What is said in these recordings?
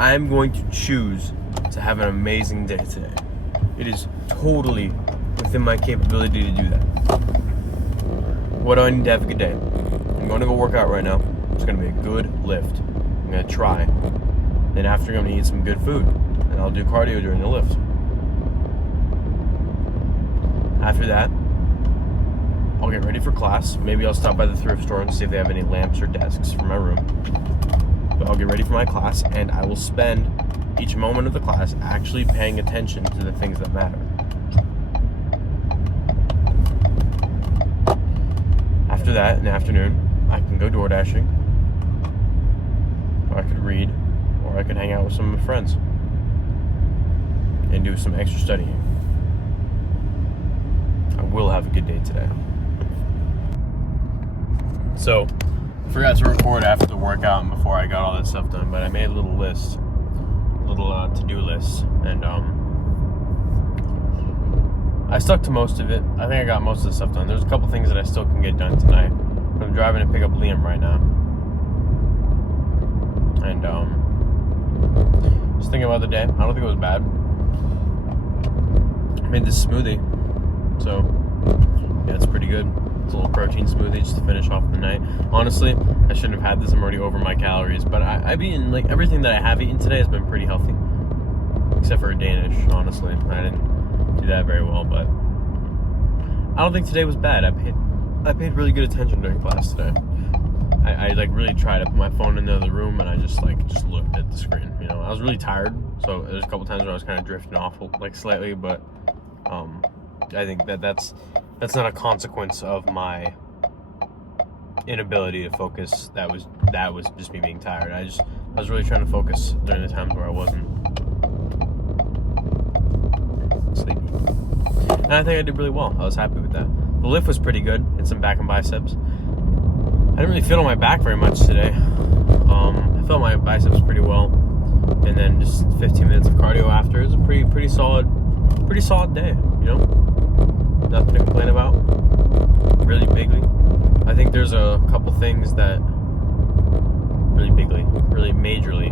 I'm going to choose to have an amazing day today. It is totally within my capability to do that. What do I need to have a good day? I'm going to go work out right now. It's going to be a good lift. I'm going to try. Then after, I'm going to eat some good food. And I'll do cardio during the lift. After that, I'll get ready for class. Maybe I'll stop by the thrift store and see if they have any lamps or desks for my room. But I'll get ready for my class, and I will spend each moment of the class actually paying attention to the things that matter. After that, in the afternoon, I can go door dashing, or I could read, or I could hang out with some of my friends and do some extra studying. I will have a good day today. So, I forgot to record after the workout and before I got all that stuff done, but I made a little list, to-do list, and I stuck to most of it. I think I got most of the stuff done. There's a couple things that I still can get done tonight. I'm driving to pick up Liam right now, and just thinking about the day. I don't think it was bad. I made this smoothie, so yeah, it's pretty good. It's a little protein smoothie just to finish off the night. Honestly, I shouldn't have had this. I'm already over my calories, but I've eaten, like, everything that I have eaten today has been pretty healthy, except for a Danish. Honestly, I didn't do that very well, but I don't think today was bad. I paid really good attention during class today. I like really tried to put my phone in the other room, and I just looked at the screen. You know, I was really tired, so there's a couple times where I was kind of drifting off like slightly, but I think that's not a consequence of my inability to focus. That was just me being tired. I was really trying to focus during the times where I wasn't sleepy. And I think I did really well. I was happy with that. The lift was pretty good. Hit some back and biceps. I didn't really feel on my back very much today. I felt my biceps pretty well. And then just 15 minutes of cardio after. It was a pretty solid day, you know? Nothing to complain about. Really bigly. I think there's a couple things that really majorly.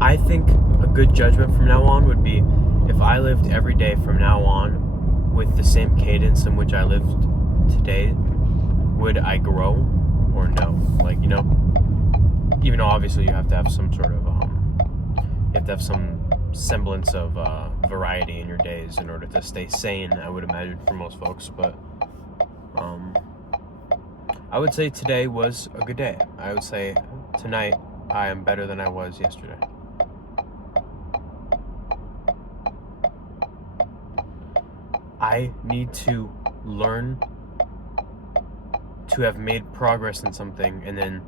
I think a good judgment from now on would be if I lived every day from now on with the same cadence in which I lived today, would I grow or no? Like, you know, even though obviously you have to have some sort of you have to have some semblance of variety in your days in order to stay sane, I would imagine, for most folks. But I would say today was a good day. I would say tonight I am better than I was yesterday. I need to learn to have made progress in something, and then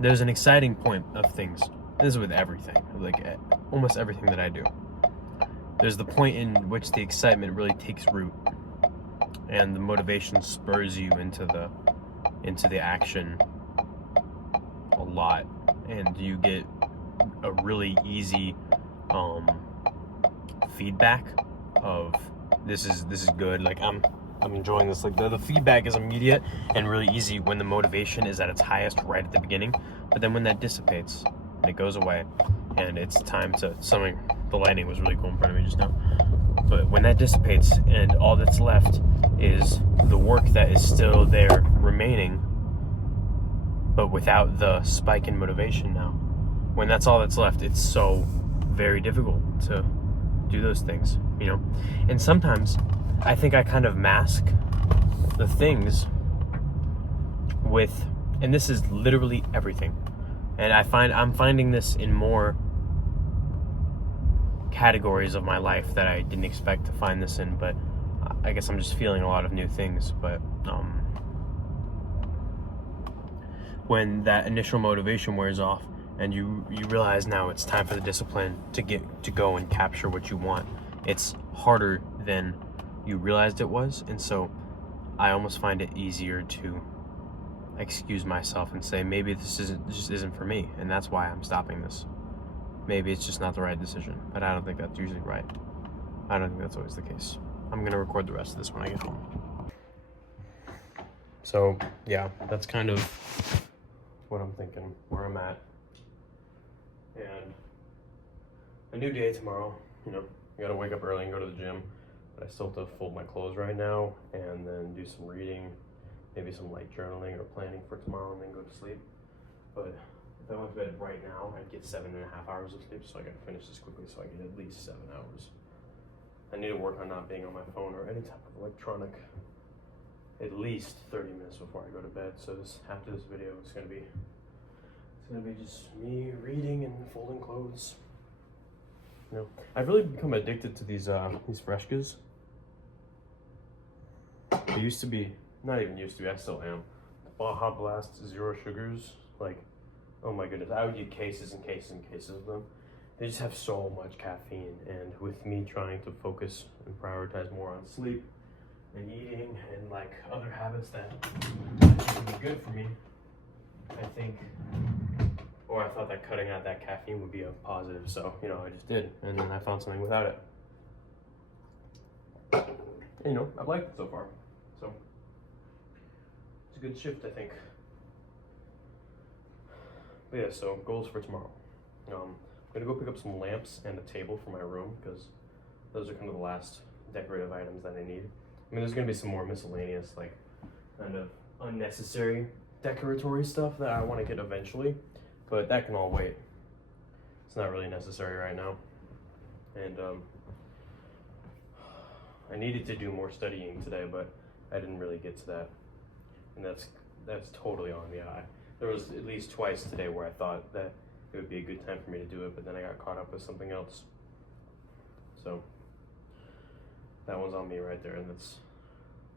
there's an exciting point of things. This is with everything, like almost everything that I do. There's the point in which the excitement really takes root, and the motivation spurs you into the action a lot, and you get a really easy feedback of this is good. Like I'm enjoying this. Like the feedback is immediate and really easy when the motivation is at its highest right at the beginning. But then when that dissipates and it goes away, and it's time to something. The lighting was really cool in front of me just now. But when that dissipates and all that's left is the work that is still there remaining, but without the spike in motivation now. When that's all that's left, it's so very difficult to do those things, you know? And sometimes I think I kind of mask the things with, and this is literally everything. And I'm finding this in more categories of my life that I didn't expect to find this in, but I guess I'm just feeling a lot of new things. But when that initial motivation wears off and you realize now it's time for the discipline to go and capture what you want, it's harder than you realized it was. And so I almost find it easier to excuse myself and say, maybe this just isn't for me, and that's why I'm stopping this. Maybe it's just not the right decision, but I don't think that's usually right. I don't think that's always the case. I'm gonna record the rest of this when I get home. So yeah, that's kind of what I'm thinking, where I'm at. And a new day tomorrow, you know, I gotta wake up early and go to the gym, but I still have to fold my clothes right now and then do some reading, maybe some light journaling or planning for tomorrow and then go to sleep. But if I went to bed right now, I'd get 7.5 hours of sleep, so I gotta finish this quickly so I get at least 7 hours. I need to work on not being on my phone or any type of electronic at least 30 minutes before I go to bed. So after this video, it's gonna be just me reading and folding clothes. You know, I've really become addicted to these Freshkas. It used to be, not even used to be, I still am. Baja Blast Zero Sugars, like, oh my goodness, I would get cases and cases and cases of them. They just have so much caffeine, and with me trying to focus and prioritize more on sleep and eating and like other habits that would be good for me, I think, or I thought that cutting out that caffeine would be a positive, so, you know, I just did, and then I found something without it. And, you know, I've liked it so far, so it's a good shift, I think. But yeah, so goals for tomorrow. I'm gonna go pick up some lamps and a table for my room, because those are kind of the last decorative items that I need. I mean, there's gonna be some more miscellaneous, like, kind of unnecessary decoratory stuff that I want to get eventually, but that can all wait. It's not really necessary right now. And I needed to do more studying today, but I didn't really get to that. And that's totally on me. There was at least twice today where I thought that it would be a good time for me to do it, but then I got caught up with something else. So that one's on me right there, and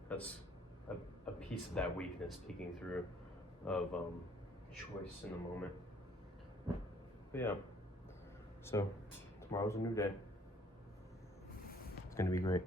that's a piece of that weakness peeking through of choice in the moment. But yeah, so tomorrow's a new day. It's gonna be great.